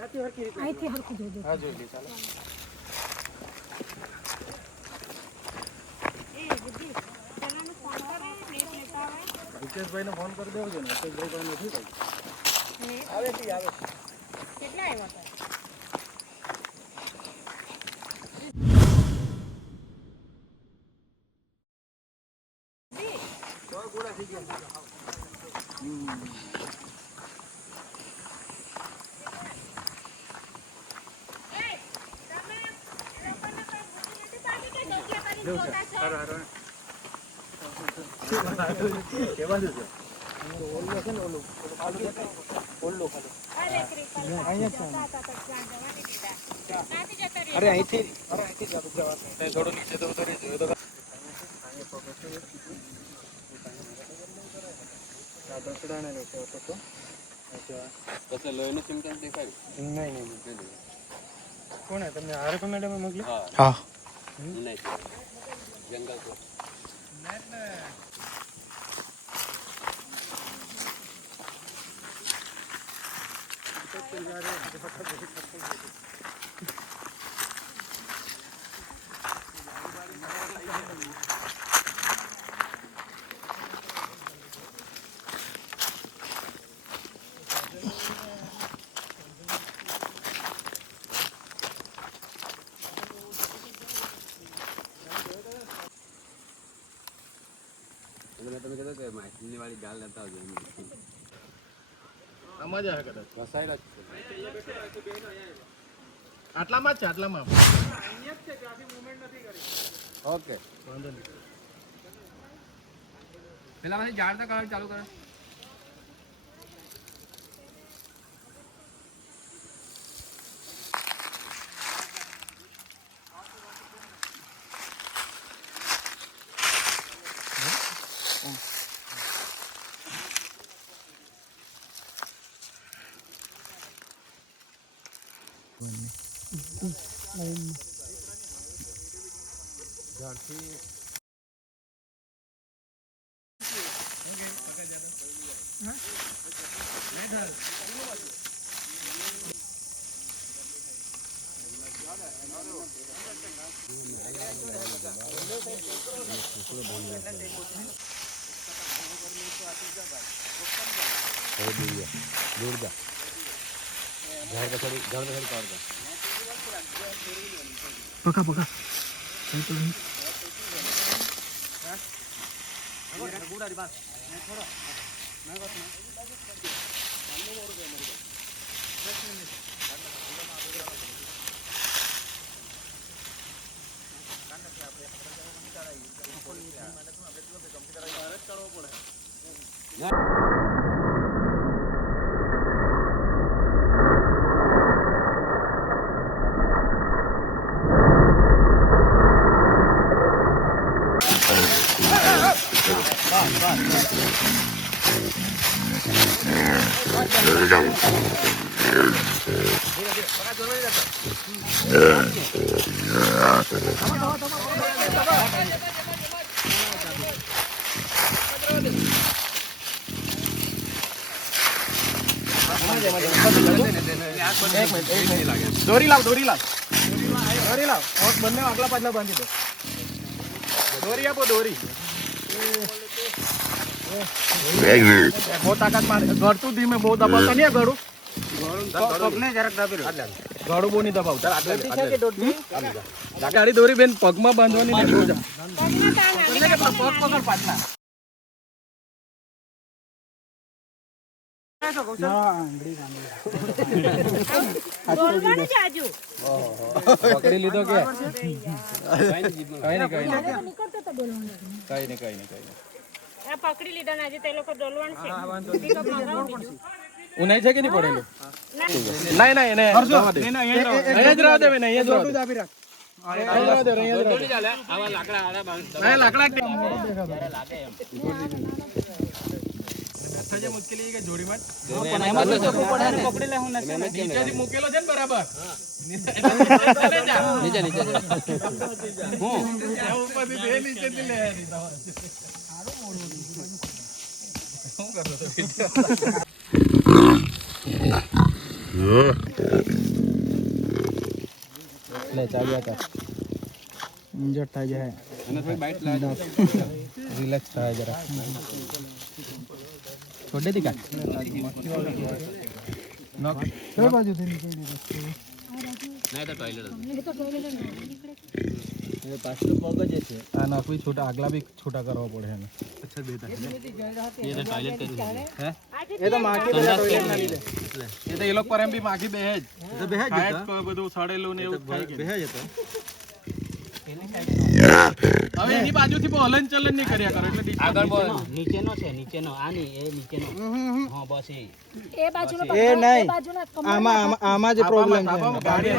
અહીંથી હરખું જોજો. હા જોઈ લે ચાલો. હિતેશભાઈને ફોન કરી દેવો છે ને. હિતેશભાઈ કોઈ નથી કઈ આવે છે આવે. કેટલા આવ્યા હતા? ગોળા થઈ ગયા. કેવા છે ઓલું છે ને ઓલું ઓલું અરે અહીંથી થોડું નીચે તો ઉતરી જોયું તો કોને તમને આરક મેડમ મોકલી? હા જંગલ તો તમે કહેતો કે માછલી વાળી ગાલ લેતા આવજો. આમાં જ આવે કદાચ વસાયેલા જ છે. આટલામાં જ છે આટલામાં ઓકે વાંધો નહીં. પેલા પછી ઝાડ તો કરાવી ચાલુ કરે. ઝાડથી દૂર જા ઝાડ પછાડી કાઢ દે. પકા પકા દોરી લાવ બંને આગલા પાછલા બાંધી દો. દોરી આપો દોરી. બહુ તાકાત મારે ગળતું ધીમે બહુ દબાવતા નહીં ગળું ગળું બહુ નહીં દબાવતા. ગાડી દોરી બેન પગમાં બાંધવાની નહીં. પગ પકડ પાછલા. પકડી લીધો કે કઈ નહીં પકડી લીધા ને આજે તે લોકો ડોલવાણ છે. ઉનાઈ છે કે નહીં પડેલું? નહીં એને અહીંયા જ રહો દે બેન, અહીંયા જ રહો દે. મુશ્કેલી કે જોડીમાં નીચેથી મૂકેલો છે ને બરાબર નીચે ઉપરથી બે નીચેથી લે. શું કરતો ચાલ્યા કર ઇન્જર્ડ થાય જાય અને થોડી બાઇટ લાગે રિલેક્સ થાય જરા છોડે દી કા નોક કઈ બાજુથી નીકળી રસ્તો નહીં તો ટોયલેટ ये पास पग જ છે આ ના કોઈ છોટા આગલા ભી છોટા કરવા પડે એને અચ્છા બેટા ये तो टॉयलेट કર્યું હે એ તો માખી બેલા ટોયલેટ ના લીધે એ તો એ લોક પર એમ ભી માખી બેહે જ તો બેહે જ તો બધું સડેલું ને એવું થાય બેહે જ તો હવે એની બાજુથી બહુ હલન ચલન નહીં કર્યા કરો એટલે આગળ બોલ નીચેનો છે નીચેનો આ નહીં એ નીચેનો હા બસ એ બાજુનો એ નહીં આમાં જે પ્રોબ્લેમ છે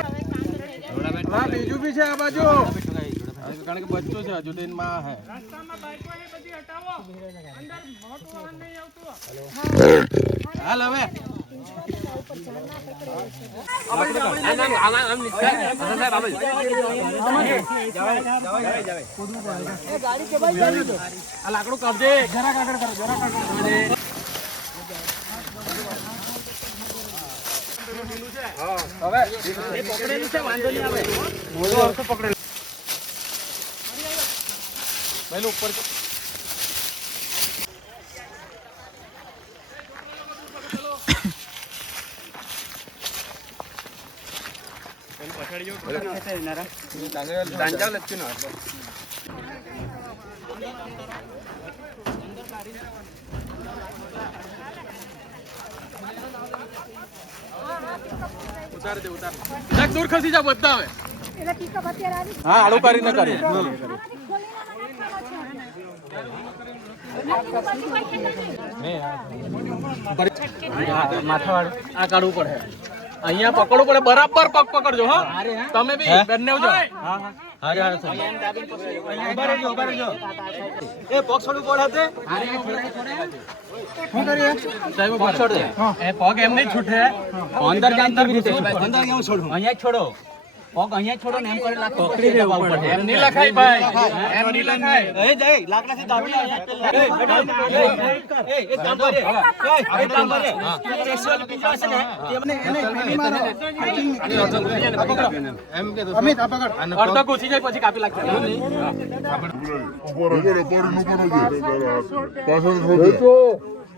હા બીજું ભી છે આ બાજુ કારણ કે બચ્ચો છે હજુ તો માં હે રસ્તામાં બાઈકો હે બધી હટાવો અંદર મોટું વાહન નહીં આવતું હાલ હવે આ લાકડું કાપજે જરા કાગળ કરો જરા કાગળ હવે એ પકડેલું છે વાંધો નહીં આવે બોલો તો પકડેલું પહેલો ઉપર પછાડી જો લખી ના ઉતાર દે ઉતાર એક દૂર ખસી જા બધા હવે એટલે પિકઅપ અત્યારે આવી હા આડું કરીને કરી માથાવાળું આ કાઢવું પડે અહીંયા પકડવું પડે બરાબર પગ પકડજો હા તમે બી બંને જો એ પગ છોડવું પડે પગ એમ નહીં છૂટે અંદર અહીંયા છોડો પગ અહીંયા છોડો ને એમ કરે પકડી દેવા પડે એમ નહીં લખાય ભાઈ એમ નહીં લખાય એ જઈ લાકડાથી દાબી અહીંયા એક કામ કરે એક કામ કરે સ્પેશિયલ પીજો છે ને તેમને એને પેલી મારો એમ કે અમિત આ પકડ અડધો ઘૂસી જાય પછી કાપી લાગશે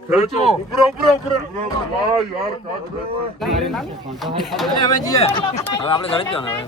ખેંચો ઉપર વાહ યાર અમે જીએ હવે આપણે ઘરે જ જવાનું